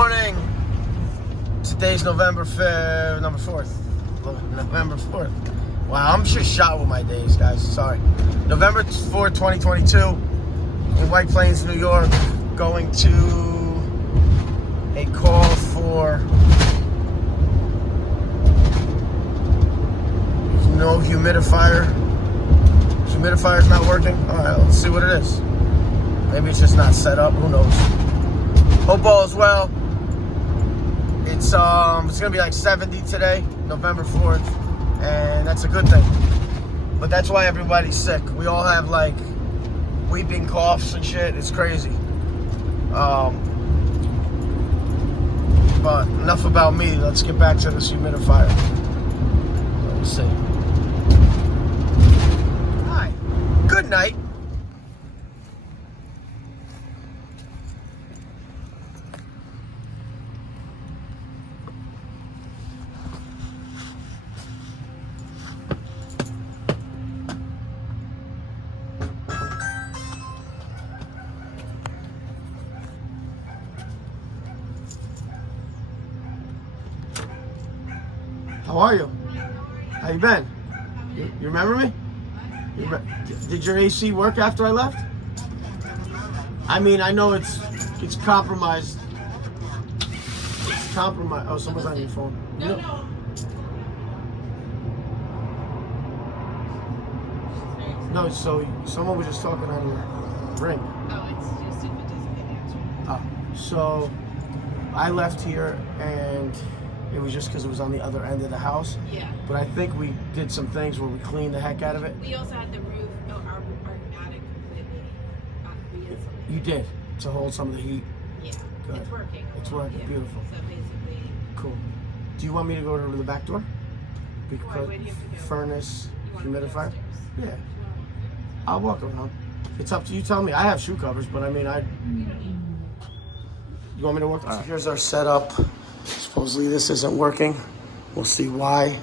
morning. Today's November 5th, November 4th. Wow, I'm just shot with my days, guys. Sorry. November 4th, 2022. In White Plains, New York. Going to a call for no humidifier. Humidifier's not working. All right, let's see what it is. Maybe it's just not set up. Who knows? Hope all is well. It's gonna be like 70 today, November 4th, and that's a good thing. But that's why everybody's sick. We all have like weeping coughs and shit. It's crazy. But enough about me. Let's get back to this humidifier. Let's see. Hi. Good night. How are you? How you been? You remember me? Did your AC work after I left? I mean, I know it's compromised. It's compromised. Oh, someone's on your phone. No. No, so someone was just talking on your ring. Oh, it's just if it doesn't get answered. Oh, so I left here and it was just because it was on the other end of the house. Yeah. But I think we did some things where we cleaned the heck out of it. We also had the roof, our attic completely reassembled. You did, to hold some of the heat. Yeah. Good. It's working. It's working, Yeah. beautiful. So basically. Cool. Do you want me to go to the back door? Why would you have to go? Furnace, You want to go humidifier? upstairs? Yeah. I'll walk around. It's up to you. Tell me. I have shoe covers, but I mean, You don't need. You want me to work? All right. Here's our setup. Supposedly this isn't working. We'll see why.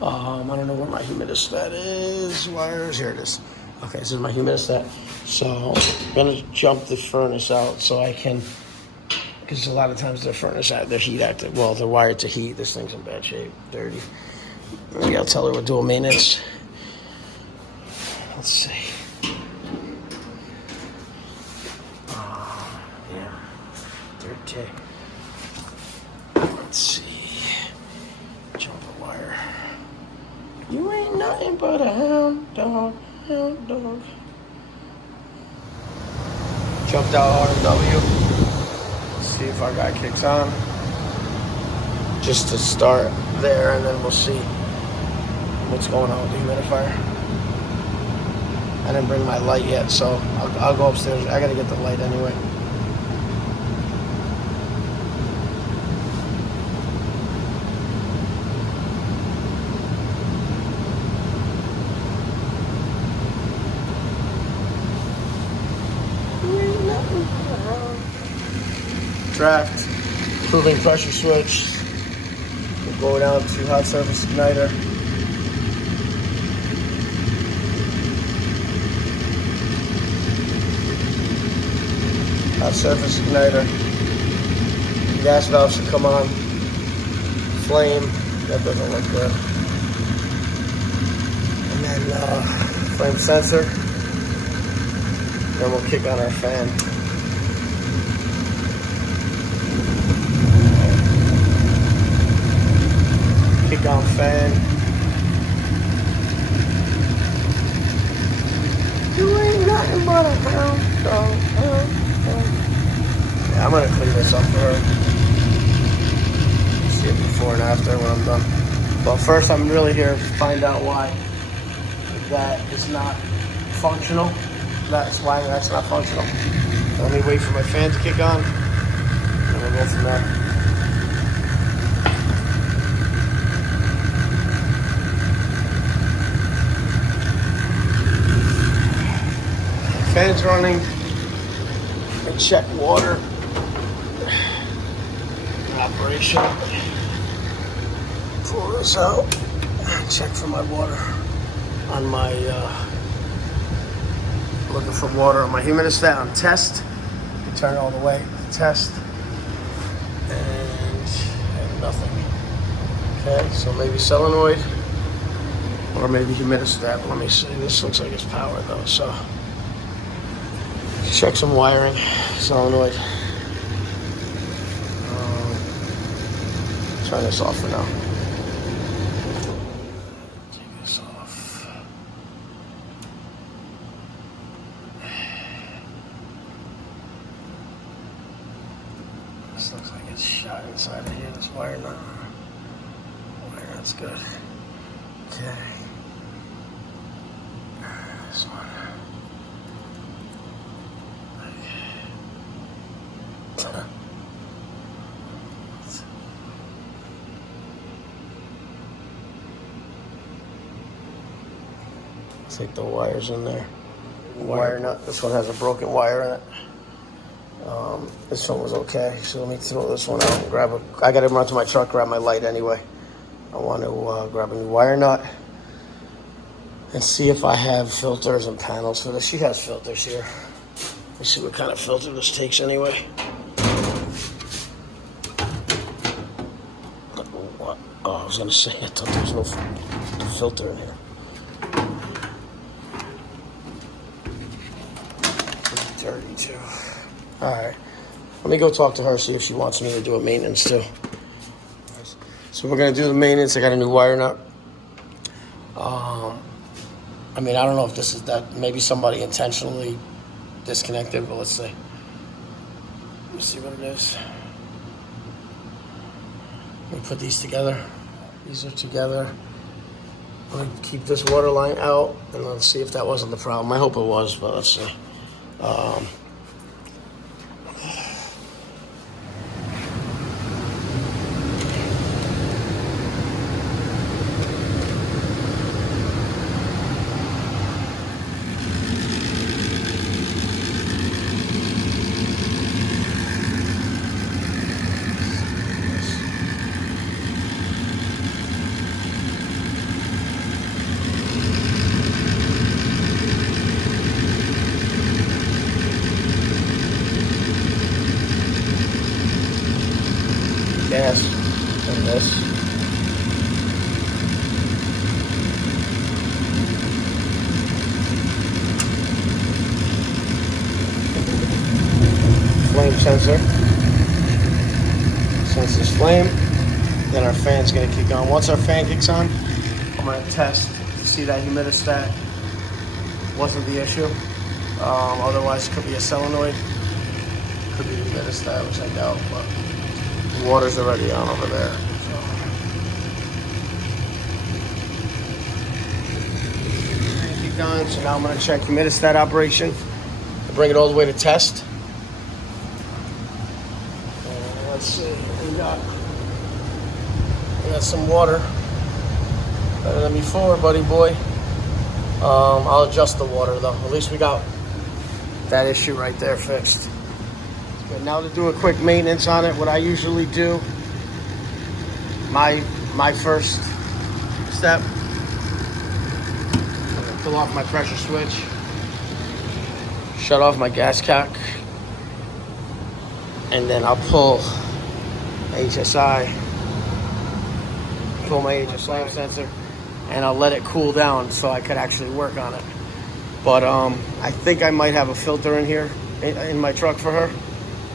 I don't know where my humidistat is. Wires, here it is. Okay, this is my humidistat. So I'm gonna jump the furnace out so I can, because a lot of times their furnace, they're heat active. Well, they're wired to heat. This thing's in bad shape, dirty. Maybe I'll tell her we're doing maintenance. Let's see. Yeah, dirty. Let's see. Jump the wire. You ain't nothing but a hound dog, hound dog. Jumped out RW. Let's see if our guy kicks on. Just to start there, and then we'll see what's going on with the humidifier. I didn't bring my light yet, so I'll go upstairs. I gotta get the light anyway. Tracked, improving pressure switch. We'll go down to hot surface igniter. Hot surface igniter. Gas valve should come on. Flame, that doesn't look good. And then flame sensor. Then we'll kick on our fan. Kick on fan. You ain't nothing but a hound dog. Yeah, I'm gonna clean this up for her. See it before and after when I'm done. But first, I'm really here to find out why that is not functional. That's why that's not functional. Let me wait for my fan to kick on, and we'll go from there. Fan's running. And check water operation. Pull this out. Check for my water on my. Looking for water on my humidistat on test. You turn it all the way. Test. And So maybe solenoid or maybe humidistat. Let me see. This looks like it's powered though. So check some wiring. Solenoid. Turn this off for now. Take this off. This looks like it's shot inside of here. This wire nut. Wire nut's good. Okay. This one. Okay. Take the wires in there. Wire nut. This one has a broken wire in it. This one was okay. So let me throw this one out and grab a. I got to run to my truck, grab my light anyway. I want to grab a new wire nut and see if I have filters and panels for this. She has filters here. Let's see what kind of filter this takes anyway. Oh, I was gonna say I thought there was no filter in here. Dirty too. All right, let me go talk to her, see if she wants me to do a maintenance too. So we're gonna do the maintenance. I got a new wire nut. I mean, I don't know if this is that. Maybe somebody intentionally disconnected, but let's see. Let's see what it is. Let me put these together. These are together. Let me keep this water line out, and let's see if that wasn't the problem. I hope it was, but let's see. Gas and this. Flame sensor. Senses flame. Then our fan's gonna kick on. Once our fan kicks on, I'm gonna test to see that humidistat wasn't the issue. Otherwise, it could be a solenoid. Could be humidistat, which I doubt, but the water's already on over there. Keep going. So now I'm going to check humidistat operation. I'll bring it all the way to test. And let's see. We got some water. Better than before, buddy boy. I'll adjust the water though. At least we got that issue right there fixed. Good. Now to do a quick maintenance on it, what I usually do, my first step, I'm gonna pull off my pressure switch, shut off my gas cock, and then I'll pull HSI, pull my HSI sensor, and I'll let it cool down so I could actually work on it. But I think I might have a filter in here in my truck for her.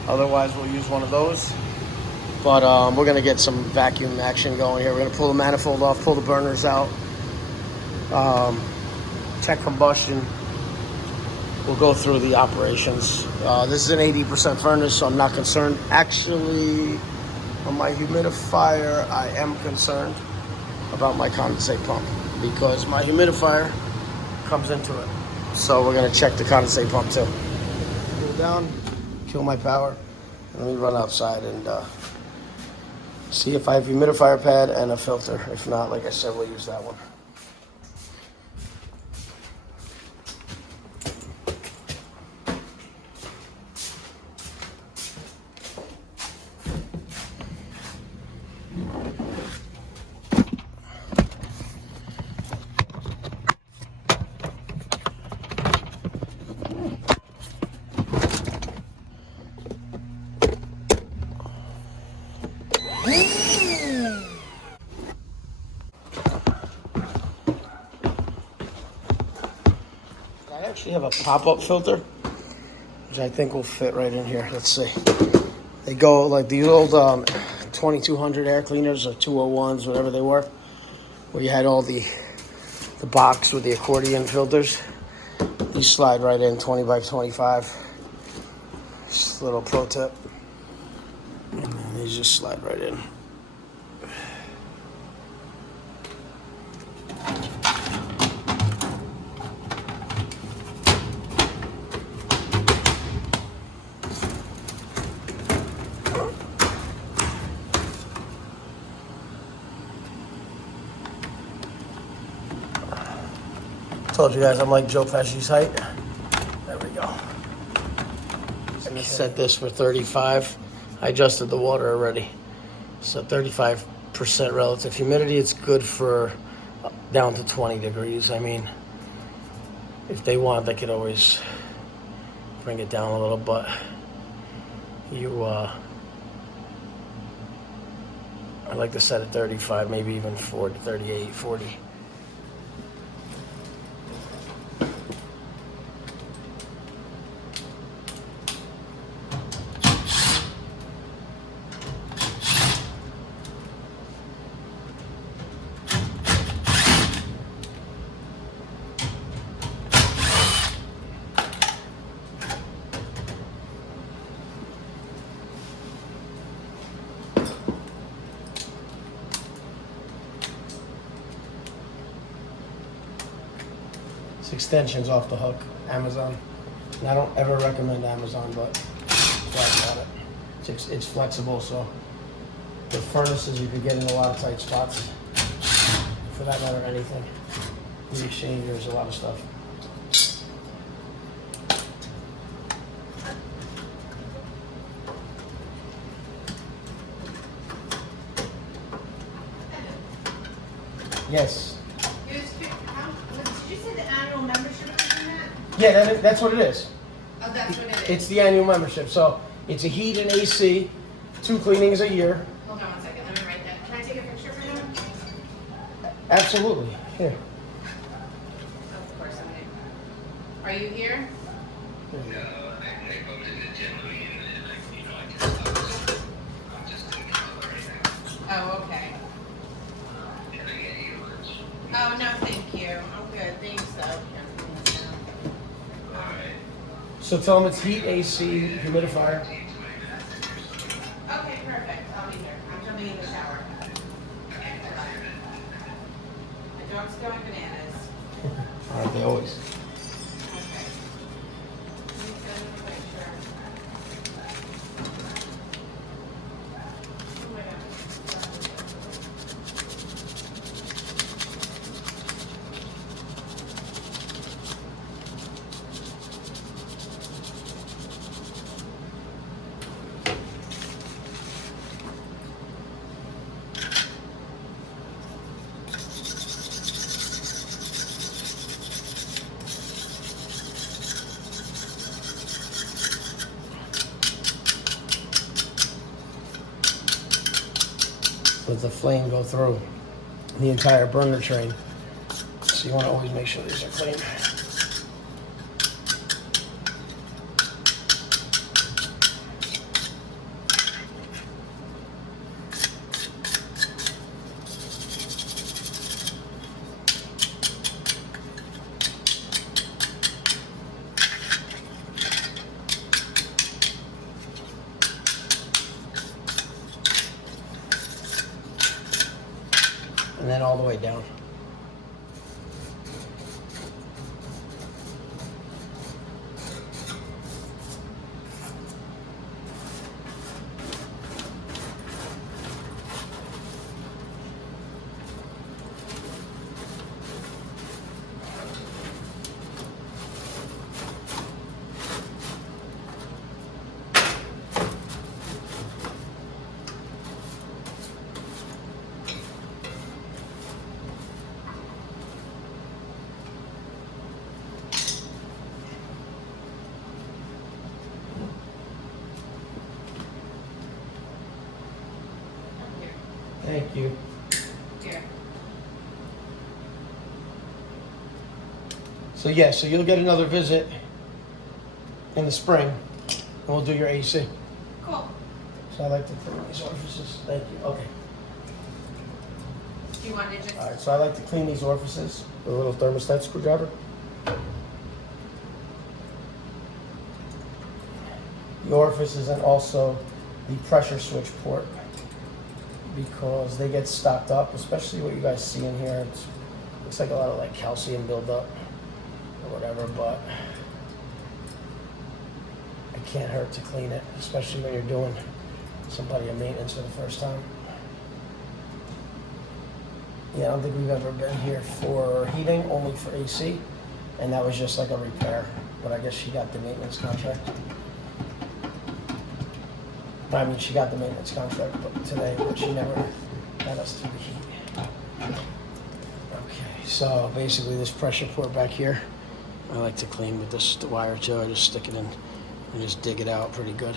Otherwise, we'll use one of those. But we're gonna get some vacuum action going here. We're gonna pull the manifold off, pull the burners out, check combustion. We'll go through the operations. This is an 80% furnace, so I'm not concerned. Actually, on my humidifier, I am concerned about my condensate pump because my humidifier comes into it. So we're gonna check the condensate pump too. Cool down. Kill my power. Let me run outside and see if I have a humidifier pad and a filter. If not, like I said, we'll use that one. actually have a pop-up filter, which I think will fit right in here. Let's see. They go like the old 2200 air cleaners or 201s, whatever they were, where you had all the box with the accordion filters. These slide right in, 20 by 25. Just a little pro tip. And then these just slide right in. Told you guys I'm like Joe Pesci's height. There we go. I'm gonna set this for 35. I adjusted the water already. So 35% relative humidity. It's good for down to 20 degrees. I mean, if they want, they could always bring it down a little, but I like to set at 35, maybe even 40, 38, 40. This extension's off the hook, Amazon. And I don't ever recommend Amazon, but glad about it. It's flexible, so the furnaces you could get in a lot of tight spots. For that matter, anything. The exchangers, a lot of stuff. Yes. Did you say the annual membership is in that? Yeah, that's what it is. Oh, that's what it is. It's the annual membership. So it's a heat and AC, 2 cleanings a year. Hold on one second. Let me write that. Can I take a picture for him? Absolutely. Here. Of course I'm here. Are you here? No, I voted it generally, and I'm just in color right now. Oh, okay. Can I get yours? Oh, no, thank you. I'm good. Thanks, though. Alright. So tell them it's heat, AC, humidifier. Okay, perfect. I'll be here. I'm jumping in the shower. My dog's going bananas. Aren't they always? Okay. Let me send him a picture. Oh my God. Let the flame go through the entire burner train. So you want to always make sure these are clean. And then all the way down. Thank you. So yeah, so you'll get another visit in the spring, and we'll do your AC. Cool. So I like to clean these orifices. Thank you. Okay. Do you want to just? All right. So I like to clean these orifices with a little thermostat screwdriver. The orifices and also the pressure switch port, because they get stopped up, especially what you guys see in here. It looks like a lot of like calcium buildup or whatever, but it can't hurt to clean it, especially when you're doing somebody a maintenance for the first time. Yeah, I don't think we've ever been here for heating, only for AC, and that was just like a repair, but I guess she got the maintenance contract. I mean, she got the maintenance contract today, but she never got us to the heat. Okay, so basically this pressure port back here, I like to clean with this the wire too. I just stick it in and just dig it out pretty good.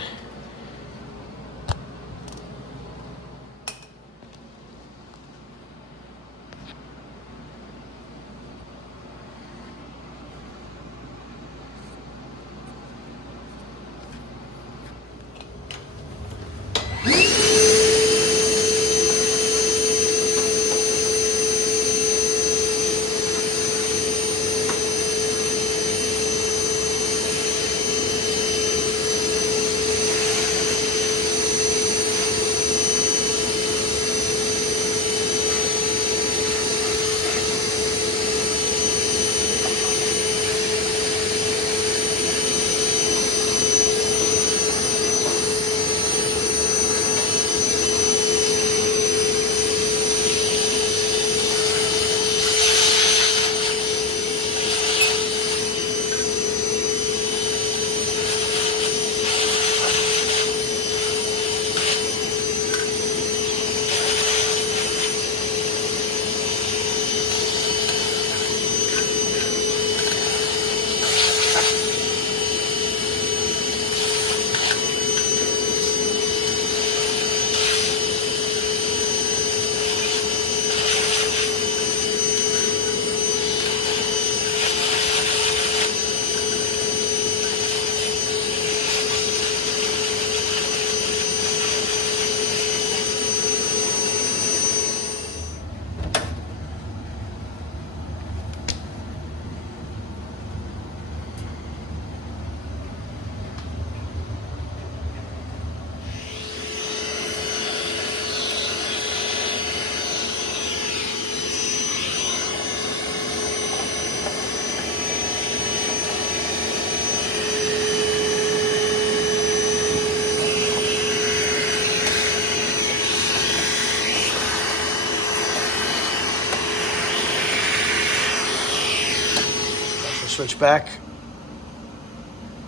Switch back.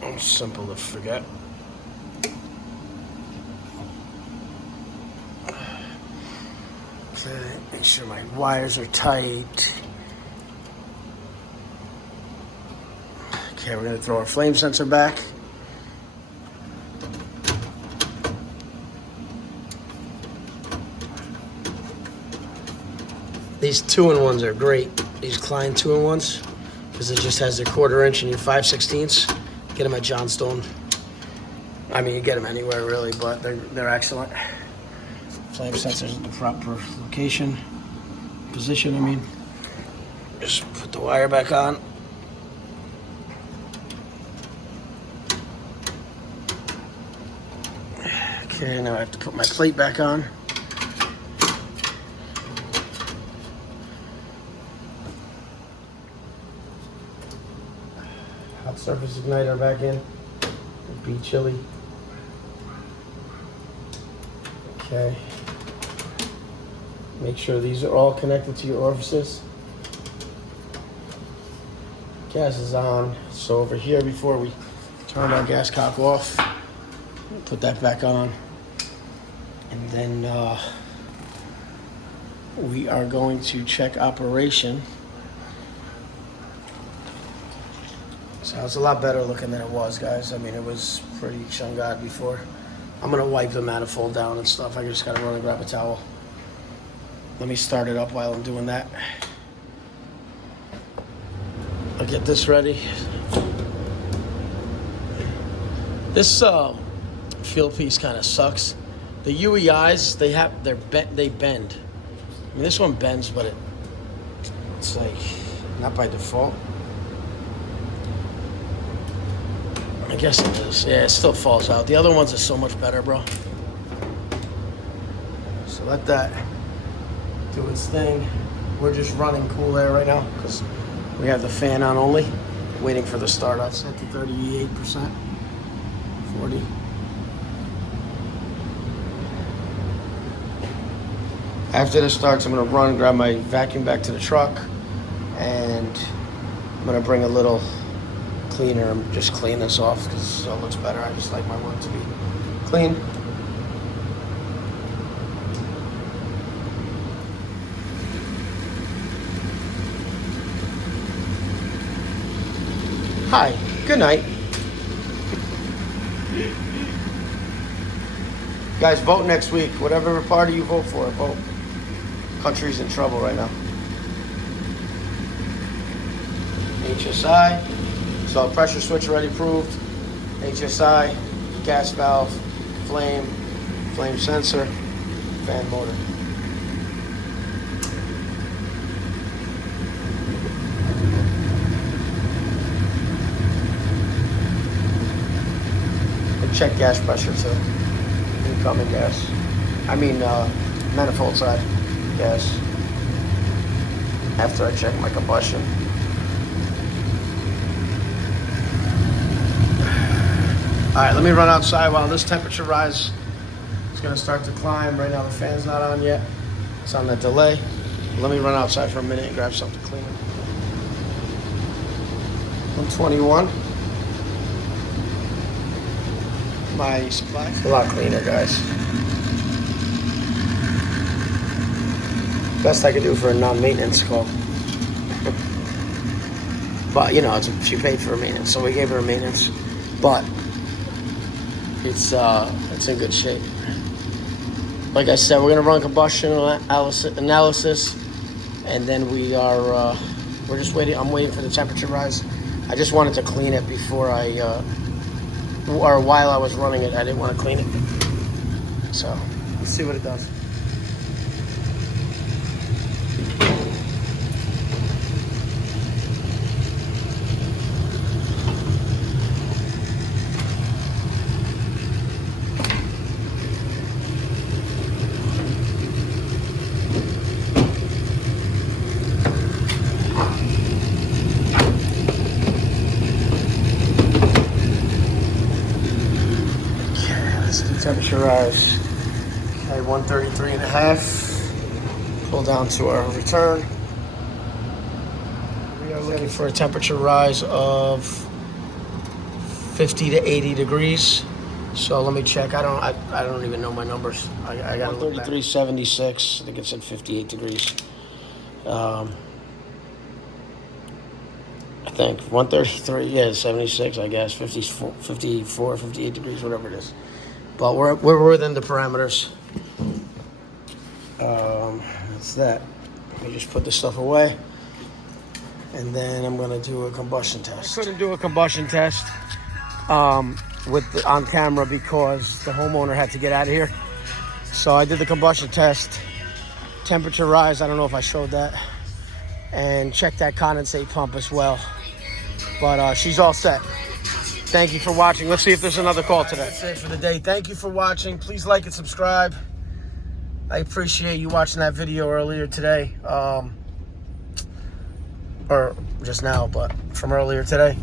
It's simple to forget. Okay, make sure my wires are tight. Okay, we're gonna throw our flame sensor back. These 2-in-1s are great. These Klein 2-in-1s. Because it just has a 1/4 inch and your 5/16. Get them at Johnstone. I mean, you get them anywhere really, but they're excellent. Flame sensors in the proper location, position. I mean, just put the wire back on. Okay, now I have to put my plate back on. Hot surface igniter back in. It'd be chilly. Okay. Make sure these are all connected to your orifices. Gas is on. So over here, before we turn our gas cock off, put that back on. And then we are going to check operation. So it's a lot better looking than it was, guys. I mean, it was pretty shungad before. I'm gonna wipe the manifold down and stuff. I just gotta run and grab a towel. Let me start it up while I'm doing that. I'll get this ready. This field piece kind of sucks. The UEIs, they bend. I mean, this one bends, but it's like not by default. I guess it is. Yeah, it still falls out. The other ones are so much better, bro. So let that do its thing. We're just running cool air right now because we have the fan on only, waiting for the startup. Set to 38%, 40. After this starts, I'm gonna run, grab my vacuum back to the truck, and I'm gonna bring a little cleaner and just clean this off because it looks better. I just like my work to be clean. Hi, good night. Guys, vote next week. Whatever party you vote for, vote. Country's in trouble right now. HSI. So pressure switch already approved. HSI, gas valve, flame sensor, fan motor. And check gas pressure too. Incoming gas. I mean manifold side gas. After I check my combustion. All right, let me run outside while this temperature rise is gonna start to climb. Right now the fan's not on yet. It's on that delay. Let me run outside for a minute and grab something cleaner. 121. My supply. A lot cleaner, guys. Best I could do for a non-maintenance call. But you know, she paid for a maintenance, so we gave her a maintenance. But it's in good shape. Like I said, we're gonna run combustion analysis, and then we're just waiting. I'm waiting for the temperature rise. I just wanted to clean it before or while I was running it. I didn't want to clean it. So let's see what it does. Temperature rise. Okay, 133.5. Pull down to our return. We are looking for a temperature rise of 50 to 80 degrees. So let me check. I don't even know my numbers. I got 133.76. I think it said 58 degrees. I think 133. Yeah, 76. I guess 54, 58 degrees, whatever it is. But we're within the parameters. That's that. Let me just put this stuff away. And then I'm gonna do a combustion test. I couldn't do a combustion test on camera because the homeowner had to get out of here. So I did the combustion test. Temperature rise, I don't know if I showed that. And check that condensate pump as well. But she's all set. Thank you for watching. Let's see if there's another call today. That's it for the day. Thank you for watching. Please like and subscribe. I appreciate you watching that video earlier today. Or just now, but from earlier today.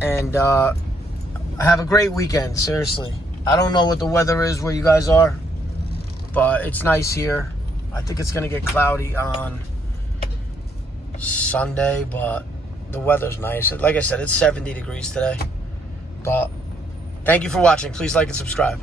And have a great weekend, seriously. I don't know what the weather is where you guys are, but it's nice here. I think it's going to get cloudy on Sunday, but the weather's nice. Like I said, it's 70 degrees today. But thank you for watching. Please like and subscribe.